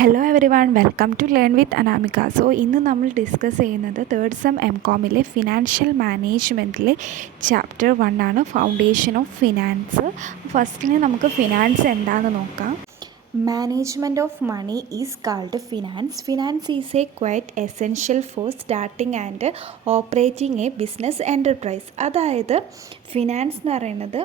Hello everyone, welcome to learn with Anamika. So ഇന്ന് നമ്മൾ discuss ചെയ്യുന്നത് തേർഡ് സെം MCOMലെ ഫിനാൻഷ്യൽ മാനേജ്മെൻറ്റിലെ ചാപ്റ്റർ 1 ആണ്, ഫൗണ്ടേഷൻ ഓഫ് ഫിനാൻസ്. ഫസ്റ്റിന് നമുക്ക് ഫിനാൻസ് എന്താണെന്ന് നോക്കാം. Management of money is called finance. Finance is a quite essential for starting and operating a business enterprise. അതായത് ഫിനാൻസ് എന്ന് പറയുന്നത്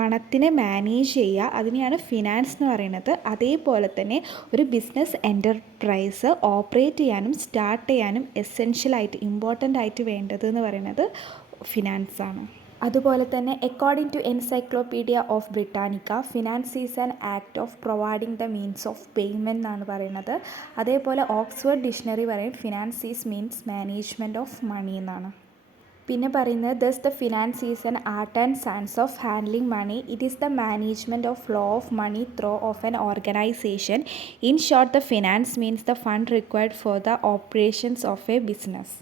പണത്തിനെ മാനേജ് ചെയ്യുക, അതിനെയാണ് ഫിനാൻസ് എന്ന് പറയുന്നത്. അതേപോലെ തന്നെ ഒരു ബിസിനസ് എൻ്റർപ്രൈസ് ഓപ്പറേറ്റ് ചെയ്യാനും സ്റ്റാർട്ട് ചെയ്യാനും എസെൻഷ്യലായിട്ട് ഇമ്പോർട്ടൻ്റ് ആയിട്ട് വേണ്ടത് എന്ന് പറയുന്നത് ഫിനാൻസാണ്. അതുപോലെ തന്നെ according to Encyclopaedia of Britannica, finance is an act of providing the means of payment എന്നാണ് പറയുന്നത്. അതേപോലെ ഓക്സ്ഫോർഡ് ഡിക്ഷണറി പറയും finance is means management of money എന്നാണ്. പിന്നെ പറയുന്നത് thus the finance is an art and science of handling money. It is the management of flow of money through of an organisation. In short, the finance means the fund required for the operations of A business.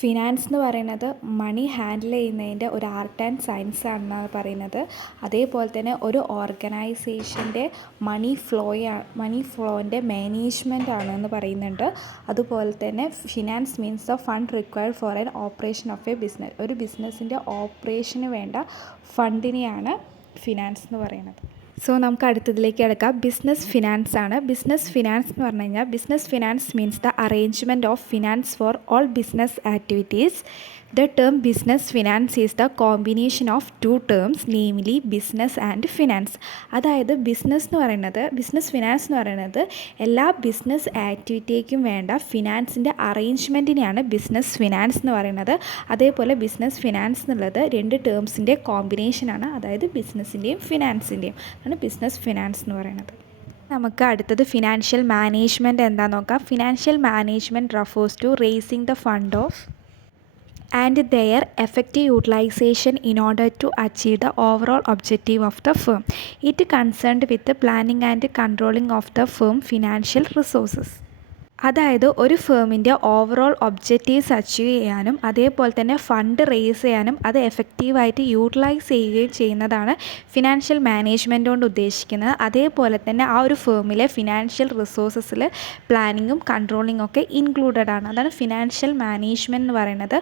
Finance എന്ന് പറയുന്നത് മണി handle ചെയ്യുന്നതിൻ്റെ ഒരു art and science ആണെന്നാണ് പറയുന്നത്. അതേപോലെ തന്നെ ഒരു ഓർഗനൈസേഷൻ്റെ മണി ഫ്ലോൻ്റെ management ആണെന്ന് പറയുന്നുണ്ട്. അതുപോലെ തന്നെ finance means the fund required for an operation of A business. ഒരു ബിസിനസ്സിൻ്റെ ഓപ്പറേഷന് വേണ്ട ഫണ്ടിനെയാണ് ഫിനാൻസ് എന്ന് പറയുന്നത്. സോ നമുക്ക് അടുത്തതിലേക്ക് കിടക്കാം. ബിസിനസ് ഫിനാൻസ് ആണ്. ബിസിനസ് ഫിനാൻസ് എന്ന് പറഞ്ഞു കഴിഞ്ഞാൽ business finance means the arrangement of finance for all business activities. The term business finance is the combination of two terms, namely business and finance. അതായത് ബിസിനസ് ഫിനാൻസ് എന്ന് പറയുന്നത് എല്ലാ business ആക്ടിവിറ്റിക്കും വേണ്ട ഫിനാൻസിൻ്റെ അറേഞ്ച്മെൻറ്റിനെയാണ് business finance എന്ന് പറയുന്നത്. അതേപോലെ ബിസിനസ് ഫിനാൻസ് എന്നുള്ളത് രണ്ട് ടേംസിൻ്റെ കോമ്പിനേഷനാണ്, അതായത് ബിസിനസ്സിൻ്റെയും ഫിനാൻസിൻ്റെയും ആണ് ബിസിനസ് ഫിനാൻസ് എന്ന് പറയുന്നത്. നമുക്ക് അടുത്തത് ഫിനാൻഷ്യൽ മാനേജ്മെൻറ്റ് എന്താണെന്ന് നോക്കാം. Financial management refers to raising the fund of and their effective utilization in order to achieve the overall objective of the firm. It concerned with the planning and controlling of the firm financial resources. അതായത് ഒരു ഫേമിൻ്റെ overall objectives achieve ചെയ്യാനും അതേപോലെ തന്നെ fund raise ചെയ്യാനും അത് എഫക്റ്റീവായിട്ട് utilise ചെയ്യുകയും ചെയ്യുന്നതാണ് ഫിനാൻഷ്യൽ മാനേജ്മെൻറ്റ് കൊണ്ട് ഉദ്ദേശിക്കുന്നത്. അതേപോലെ തന്നെ ആ ഒരു ഫേമിലെ ഫിനാൻഷ്യൽ റിസോഴ്സസിൽ പ്ലാനിങ്ങും കൺട്രോളിങ്ങും ഒക്കെ ഇൻക്ലൂഡഡ് ആണ്. അതാണ് ഫിനാൻഷ്യൽ മാനേജ്മെൻറ്റ് എന്ന് പറയുന്നത്.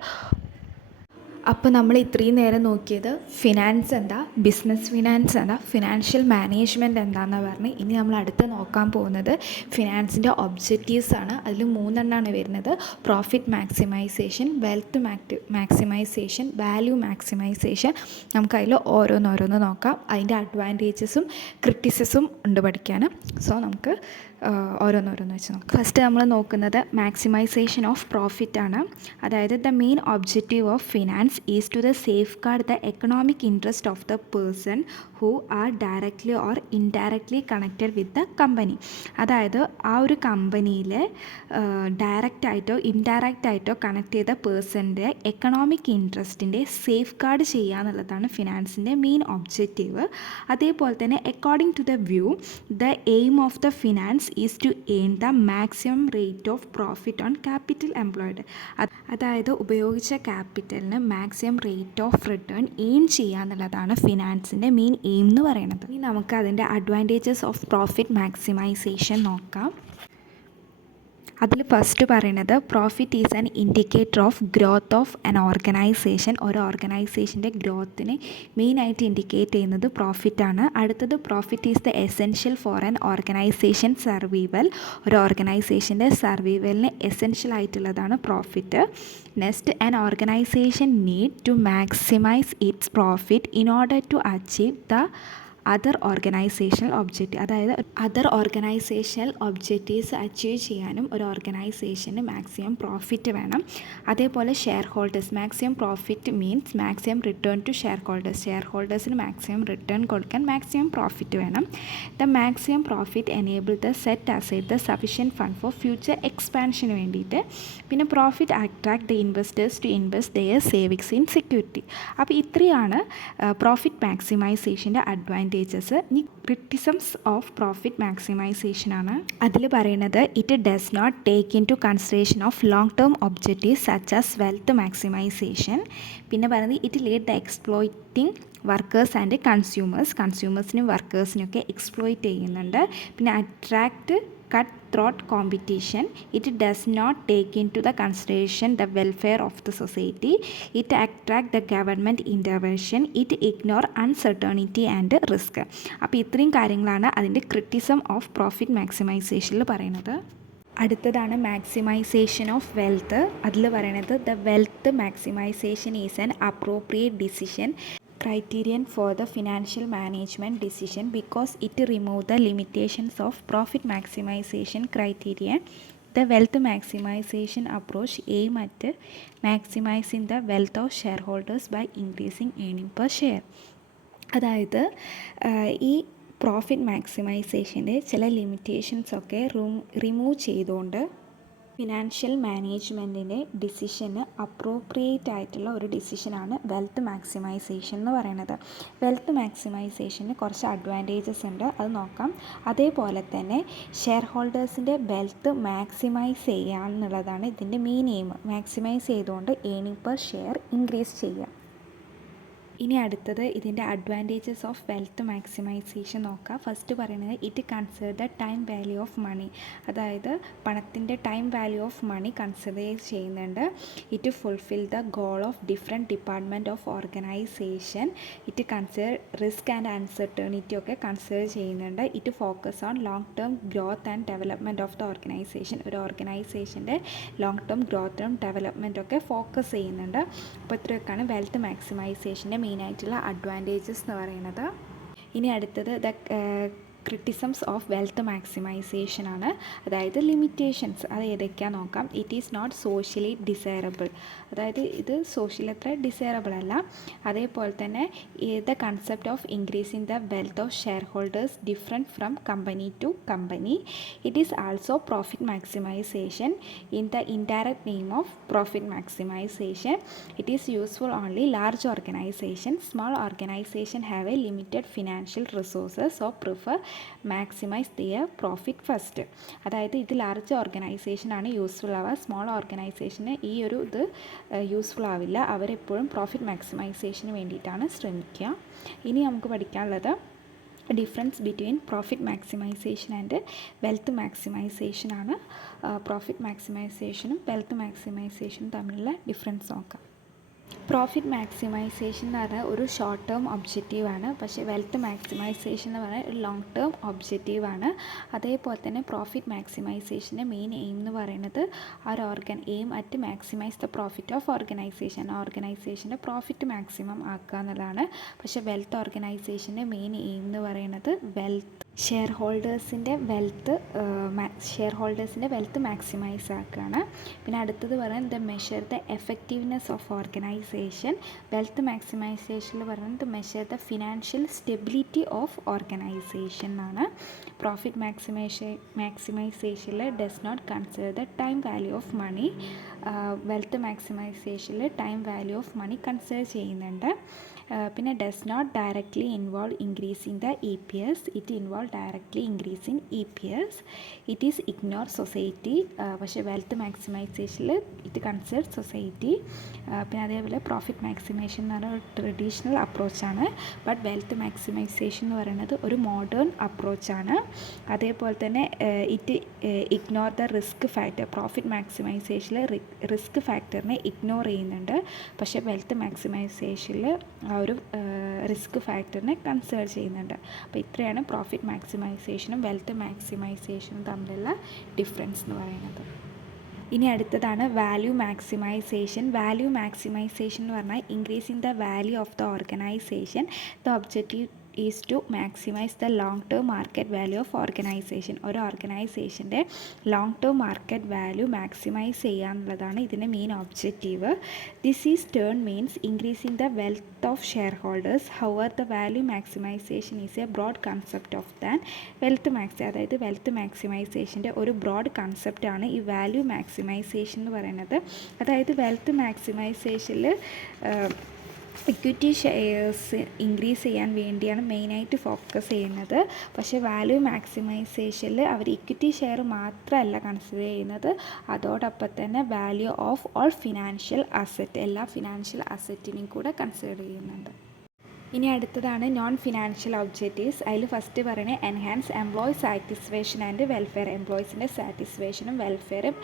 അപ്പോൾ നമ്മൾ ഇത്രയും നേരം നോക്കിയത് ഫിനാൻസ് എന്താ, ബിസിനസ് ഫിനാൻസ് എന്താ, ഫിനാൻഷ്യൽ മാനേജ്മെൻറ്റ് എന്താണെന്ന് പറഞ്ഞ് ഇനി നമ്മൾ അടുത്ത് നോക്കാൻ പോകുന്നത് ഫിനാൻസിൻ്റെ ഒബ്ജക്റ്റീവ്സ് ആണ്. അതിൽ 3 എണ്ണമാണ് വരുന്നത്: profit maximisation, wealth maximisation, value maximisation. നമുക്കതിൽ ഓരോന്നോരോന്ന് നോക്കാം. അതിൻ്റെ അഡ്വാൻറ്റേജസും ക്രിറ്റിസിസും ഉണ്ട് പഠിക്കാൻ. സോ നമുക്ക് ഓരോന്നോരോന്ന് വെച്ച് നോക്കാം. ഫസ്റ്റ് നമ്മൾ നോക്കുന്നത് മാക്സിമൈസേഷൻ ഓഫ് പ്രോഫിറ്റ് ആണ്. അതായത് the main objective of finance is to the safeguard the economic interest of the person who are directly or indirectly connected with the company. അതായത് ആ ഒരു കമ്പനിയിലെ ഡയറക്റ്റായിട്ടോ ഇൻഡയറക്റ്റായിട്ടോ കണക്ട് ചെയ്ത പേഴ്സൻ്റെ എക്കണോമിക് ഇൻട്രസ്റ്റിൻ്റെ സേഫ് ഗാർഡ് ചെയ്യുക എന്നുള്ളതാണ് ഫിനാൻസിൻ്റെ മെയിൻ ഒബ്ജക്റ്റീവ്. അതേപോലെ തന്നെ according to the view, the aim of the finance is to earn the maximum rate of profit on capital employed. അതായത് ഉപയോഗിച്ച ക്യാപിറ്റലിന് maximum rate of return earn ചെയ്യുക എന്നുള്ളതാണ് ഫിനാൻസിൻ്റെ മെയിൻ എയിം എന്ന് പറയുന്നത്. ഇനി നമുക്ക് അതിൻ്റെ അഡ്വാൻറ്റേജസ് ഓഫ് പ്രോഫിറ്റ് മാക്സിമൈസേഷൻ നോക്കാം. അതിൽ ഫസ്റ്റ് പറയുന്നത് profit is an indicator of growth of an organisation. ഒരു ഓർഗനൈസേഷൻ്റെ ഗ്രോത്തിനെ മെയിനായിട്ട് ഇൻഡിക്കേറ്റ് ചെയ്യുന്നത് പ്രോഫിറ്റാണ്. അടുത്തത് profit is the essential for an organisation survival. ഒരു ഓർഗനൈസേഷൻ്റെ സർവൈവലിന് എസെൻഷ്യൽ ആയിട്ടുള്ളതാണ് profit. Next, an organisation need to maximise its profit in order to achieve the other organisational objective. അതായത് അതർ ഓർഗനൈസേഷണൽ ഒബ്ജക്റ്റീവ്സ് അച്ചീവ് ചെയ്യാനും ഒരു ഓർഗനൈസേഷന് മാക്സിമം പ്രോഫിറ്റ് വേണം. അതേപോലെ shareholders, maximum profit means maximum return to ഷെയർ ഹോൾഡേഴ്സിന് maximum return കൊടുക്കാൻ maximum profit വേണം. The maximum profit enable the set aside the sufficient fund for future എക്സ്പാൻഷന് വേണ്ടിയിട്ട്. പിന്നെ profit attract the investors to invest their savings in security. അപ്പോൾ ഇത്രയാണ് profit മാക്സിമൈസേഷൻ്റെ അഡ്വാൻറ്റേജസ്. ഇനി ക്രിറ്റിസിസംസ് ഓഫ് പ്രോഫിറ്റ് മാക്സിമൈസേഷൻ ആണ്. അതിൽ പറയുന്നത് it does not take into consideration of long term objective such as wealth maximisation. പിന്നെ പറയുന്നത് it lead the exploiting workers and കൺസ്യൂമേഴ്സിനും വർക്കേഴ്സിനൊക്കെ exploit ചെയ്യുന്നുണ്ട്. പിന്നെ attract cutthroat competition. It does not take into the consideration the welfare of the society. It attract the government intervention. It ignore uncertainty and risk. അപ്പോൾ ഇത്രയും കാര്യങ്ങളാണ് അതിൻ്റെ criticism of profit മാക്സിമൈസേഷനിൽ പറയുന്നത്. അടുത്തതാണ് maximisation of wealth. അതിൽ പറയണത് the wealth maximisation is an appropriate decision criterion for the financial management decision because it remove the limitations of profit maximization criterion. The wealth maximization approach aim at maximizing the wealth of shareholders by increasing earning per share. അതായത് ഈ profit മാക്സിമൈസേഷൻ്റെ ചില ലിമിറ്റേഷൻസൊക്കെ remove ചെയ്തുകൊണ്ട് financial മാനേജ്മെൻറ്റിൻ്റെ ഡിസിഷന് appropriate ആയിട്ടുള്ള ഒരു ഡിസിഷനാണ് wealth maximisation എന്ന് പറയുന്നത്. Wealth മാക്സിമൈസേഷന് കുറച്ച് advantages ഉണ്ട്, അത് നോക്കാം. അതേപോലെ തന്നെ ഷെയർ ഹോൾഡേഴ്സിൻ്റെ വെൽത്ത് മാക്സിമൈസ് ചെയ്യുക എന്നുള്ളതാണ് ഇതിൻ്റെ മെയിൻ എയിം. മാക്സിമൈസ് ചെയ്തുകൊണ്ട് ഏണിംഗ് പെർ ഷെയർ ഇൻക്രീസ് ചെയ്യുക. ഇനി അടുത്തത് ഇതിൻ്റെ അഡ്വാൻറ്റേജസ് ഓഫ് വെൽത്ത് മാക്സിമൈസേഷൻ നോക്കാം. ഫസ്റ്റ് പറയുന്നത് it consider the time value of money. അതായത് പണത്തിൻ്റെ time value of money consider ചെയ്യുന്നുണ്ട്. It fulfil the goal of different department of organisation. It consider risk and uncertainty ഒക്കെ consider ചെയ്യുന്നുണ്ട്. It focus on long term growth and development of the organisation. ഒരു ഓർഗനൈസേഷൻ്റെ long term ഗ്രോത്തും ഡെവലപ്മെൻറ്റും ഒക്കെ focus ചെയ്യുന്നുണ്ട്. അപ്പോൾ ഇത്രയൊക്കെയാണ് wealth മാക്സിമൈസേഷൻ്റെ മെയിനായിട്ടുള്ള അഡ്വാൻറ്റേജസ് എന്ന് പറയുന്നത്. ഇനി അടുത്തത് ക്രിറ്റിസംസ് ഓഫ് വെൽത്ത് മാക്സിമൈസേഷൻ ആണ്. അതായത് ലിമിറ്റേഷൻസ് അത് ഏതൊക്കെയാണെന്ന് നോക്കാം. It is not socially desirable. അതായത് ഇത് സോഷ്യലി അത്ര ഡിസൈറബിൾ അല്ല. അതേപോലെ തന്നെ the concept of increasing the wealth of shareholders different from company to company. It is also profit maximisation in the indirect name of profit maximisation. It is useful only large organisation. Small organisation have a limited financial resources so prefer maximise their profit first. അതായത് ഇത് large ഓർഗനൈസേഷനാണ് useful ആവുക. Small ഓർഗനൈസേഷന് ഈ ഒരു ഇത് useful ആവില്ല. അവരെപ്പോഴും പ്രോഫിറ്റ് മാക്സിമൈസേഷന് വേണ്ടിയിട്ടാണ് ശ്രമിക്കുക. ഇനി നമുക്ക് പഠിക്കാനുള്ളത് difference between profit maximisation and wealth maximisation ആണ്. പ്രോഫിറ്റ് മാക്സിമൈസേഷനും വെൽത്ത് മാക്സിമൈസേഷനും തമ്മിലുള്ള ഡിഫറൻസ് നോക്കാം. പ്രോഫിറ്റ് മാക്സിമൈസേഷൻ എന്ന് പറഞ്ഞാൽ ഒരു ഷോർട്ട് ടേം ഒബ്ജക്റ്റീവാണ്. പക്ഷേ വെൽത്ത് മാക്സിമൈസേഷൻ എന്ന് പറഞ്ഞാൽ ഒരു ലോങ് ടേം ഒബ്ജക്റ്റീവാണ്. അതേപോലെ തന്നെ പ്രോഫിറ്റ് മാക്സിമൈസേഷൻ്റെ മെയിൻ എയിം എന്ന് പറയുന്നത് aim at maximise the profit of organisation. ഓർഗനൈസേഷൻ്റെ പ്രോഫിറ്റ് മാക്സിമം ആക്കുക എന്നുള്ളതാണ്. പക്ഷേ വെൽത്ത് ഓർഗനൈസേഷൻ്റെ മെയിൻ എയിം എന്ന് പറയുന്നത് ഷെയർ ഹോൾഡേഴ്സിൻ്റെ വെൽത്ത് മാക്സിമൈസ് ആക്കുകയാണ്. പിന്നെ അടുത്തത് പറയുന്നത് measure the effectiveness of organisation. Wealth മാക്സിമൈസേഷനിൽ പറയുന്നത് measure the financial stability of organisation ആണ്. പ്രോഫിറ്റ് മാക്സിമൈസേഷനിൽ does not consider the time value of money. Wealth മാക്സിമൈസേഷനിൽ time value of money consider ചെയ്യുന്നുണ്ട്. പിന്നെ does not directly involve increasing the EPS. It involve directly increasing EPS. It is ignore society. പക്ഷേ wealth മാക്സിമൈസേഷനിൽ ഇത് consider society. പിന്നെ അതേപോലെ profit maximisation എന്ന് പറയുന്നത് ഒരു ട്രഡീഷണൽ അപ്രോച്ചാണ്. ബട്ട് വെൽത്ത് മാക്സിമൈസേഷൻ എന്ന് പറയുന്നത് ഒരു മോഡേൺ അപ്രോച്ചാണ്. അതേപോലെ തന്നെ it ignore the risk factor. Profit മാക്സിമൈസേഷനിൽ റിസ്ക് ഫാക്ടറിനെ ഇഗ്നോർ ചെയ്യുന്നുണ്ട്. പക്ഷേ വെൽത്ത് മാക്സിമൈസേഷനിൽ ആ ഒരു റിസ്ക് ഫാക്ടറിനെ കൺസിഡർ ചെയ്യുന്നുണ്ട്. അപ്പോൾ ഇത്രയാണ് പ്രോഫിറ്റ് മാക്സിമൈസേഷനും വെൽത്ത് മാക്സിമൈസേഷനും തമ്മിലുള്ള ഡിഫറൻസ് എന്ന് പറയുന്നത്. ഇനി അടുത്തതാണ് വാല്യൂ മാക്സിമൈസേഷൻ. വാല്യൂ മാക്സിമൈസേഷൻ എന്ന് പറഞ്ഞാൽ increasing the value of the organisation. The objective is to maximise the long term market value of organisation. ഒരു ഓർഗനൈസേഷൻ്റെ long term market value maximise ചെയ്യുക എന്നുള്ളതാണ് ഇതിൻ്റെ main objective. This is turn means increasing the wealth of shareholders. However the value maximisation is a broad concept of than അതായത് wealth മാക്സിമൈസേഷൻ്റെ ഒരു broad കൺസെപ്റ്റാണ് ഈ വാല്യൂ മാക്സിമൈസേഷൻ എന്ന് പറയുന്നത്. അതായത് വെൽത്ത് മാക്സിമൈസേഷനിൽ ഇക്വിറ്റി ഷെയർസ് ഇൻക്രീസ് ചെയ്യാൻ വേണ്ടിയാണ് മെയിനായിട്ട് ഫോക്കസ് ചെയ്യുന്നത്. പക്ഷേ വാല്യൂ മാക്സിമൈസേഷനിൽ അവർ ഇക്വിറ്റി ഷെയർ മാത്രമല്ല കൺസിഡർ ചെയ്യുന്നത്, അതോടൊപ്പം തന്നെ value of all financial asset, എല്ലാ ഫിനാൻഷ്യൽ അസറ്റിനെയും കൂടെ കൺസിഡർ ചെയ്യുന്നുണ്ട്. ഇനി അടുത്തതാണ് നോൺ ഫിനാൻഷ്യൽ ഒബ്ജക്റ്റീവ്സ്. അതിൽ ഫസ്റ്റ് പറയുന്നത് enhance employee satisfaction and welfare. എംപ്ലോയീസിൻ്റെ സാറ്റിസ്ഫാക്ഷനും വെൽഫെയറും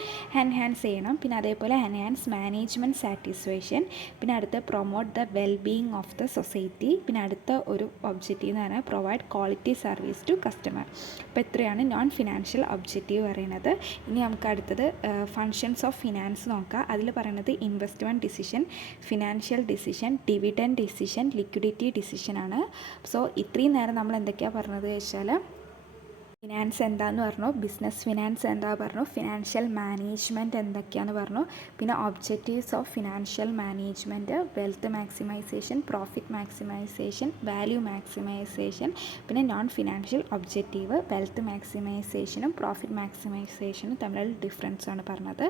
എൻഹാൻസ് ചെയ്യണം. പിന്നെ അതേപോലെ എൻഹാൻസ് മാനേജ്മെൻറ്റ് സാറ്റിസ്ഫാക്ഷൻ. പിന്നെ അടുത്ത promote the wellbeing of the society. പിന്നെ അടുത്ത ഒരു ഒബ്ജക്റ്റീവ് എന്ന് പറഞ്ഞാൽ provide quality service to customer. അപ്പോൾ ഇത്രയാണ് നോൺ ഫിനാൻഷ്യൽ ഒബ്ജക്റ്റീവ് പറയുന്നത്. ഇനി നമുക്ക് അടുത്തത് ഫങ്ഷൻസ് ഓഫ് ഫിനാൻസ് നോക്കാം. അതിൽ പറയുന്നത് investment decision, financial decision, dividend decision, liquidity ഡിസിഷനാണ്. സോ ഇത്രയും നേരം നമ്മൾ എന്തൊക്കെയാണ് പറഞ്ഞത് വെച്ചാൽ ഫിനാൻസ് എന്താണെന്ന് പറഞ്ഞു, ബിസിനസ് ഫിനാൻസ് എന്താ പറഞ്ഞു, ഫിനാൻഷ്യൽ മാനേജ്മെൻറ്റ് എന്തൊക്കെയാണെന്ന് പറഞ്ഞു, പിന്നെ objectives of financial management, wealth maximisation, profit maximisation, value maximisation, പിന്നെ നോൺ ഫിനാൻഷ്യൽ ഒബ്ജക്റ്റീവ്, വെൽത്ത് മാക്സിമൈസേഷനും പ്രോഫിറ്റ് മാക്സിമൈസേഷനും തമ്മിലുള്ള ഡിഫറൻസ് ആണ് പറഞ്ഞത്.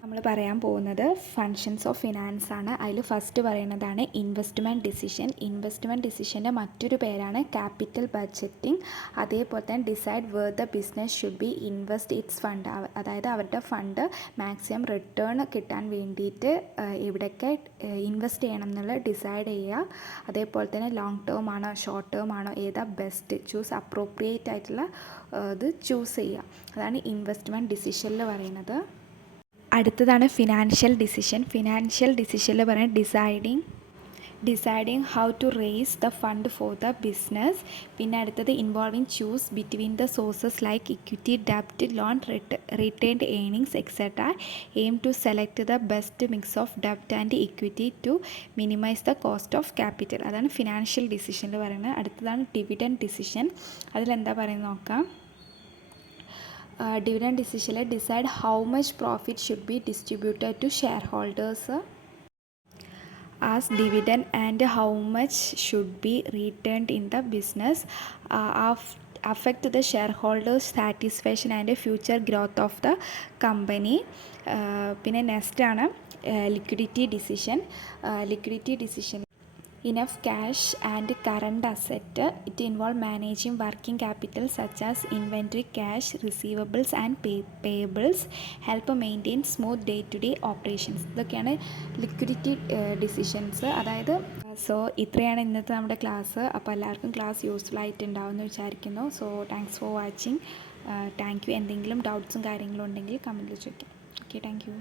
നമ്മൾ പറയാൻ പോകുന്നത് ഫങ്ഷൻസ് ഓഫ് ഫിനാൻസ് ആണ്. അതിൽ ഫസ്റ്റ് പറയുന്നതാണ് ഇൻവെസ്റ്റ്മെൻറ്റ് ഡിസിഷൻ. ഇൻവെസ്റ്റ്മെൻറ്റ് ഡിസിഷൻ്റെ മറ്റൊരു പേരാണ് ക്യാപിറ്റൽ ബഡ്ജറ്റിംഗ്. അതേപോലെ തന്നെ decide where the business should be invest its fund. അതായത് അവരുടെ ഫണ്ട് മാക്സിമം റിട്ടേൺ കിട്ടാൻ വേണ്ടിയിട്ട് എവിടെയൊക്കെ ഇൻവെസ്റ്റ് ചെയ്യണം എന്നുള്ളത് ഡിസൈഡ് ചെയ്യുക. അതേപോലെ തന്നെ ലോങ് ടേം ആണോ ഷോർട്ട് ടേം ആണോ ഏതാ ബെസ്റ്റ്, ചൂസ് അപ്രോപ്രിയേറ്റ് ആയിട്ടുള്ള ഇത് ചൂസ് ചെയ്യുക. അതാണ് ഇൻവെസ്റ്റ്മെൻറ്റ് ഡിസിഷനിൽ പറയുന്നത്. അടുത്തതാണ് ഫിനാൻഷ്യൽ ഡിസിഷൻ. ഫിനാൻഷ്യൽ ഡിസിഷനിൽ പറയുന്നത് deciding how to raise the fund for the business. പിന്നെ അടുത്തത് involving choose between the sources like equity, ഡെപ്റ്റ്, loan, returned earnings etcetera. Aim to select the best mix of ഡെപ്റ്റ് and equity to minimise the cost of capital. അതാണ് financial ഡിസിഷനിൽ പറയുന്നത്. അടുത്തതാണ് dividend decision. അതിലെന്താ പറയുന്നത് നോക്കാം. Dividend ഡിസിഷനിൽ decide how much profit should be distributed to share holders as dividend and how much should be retained in the business affect the shareholders satisfaction and future growth of the company. പിന്നെ next ആണ് liquidity decision. Liquidity decision enough cash and current asset. It involves managing working capital such as inventory, cash, receivables and payables. Help maintain smooth day-to-day operations. ഇതൊക്കെയാണ് liquidity decisions. അതായത് ഇത്രയാണ് ഇന്നത്തെ നമ്മുടെ class. അപ്പോൾ എല്ലാവർക്കും class useful ആയിട്ടുണ്ടാവുമെന്ന് വിചാരിക്കുന്നു. So thanks for watching. Thank you. എന്തെങ്കിലും ഡൗട്ട്സും കാര്യങ്ങളും ഉണ്ടെങ്കിൽ കമൻറ്റിൽ ചോദിക്കാം. Okay, thank you.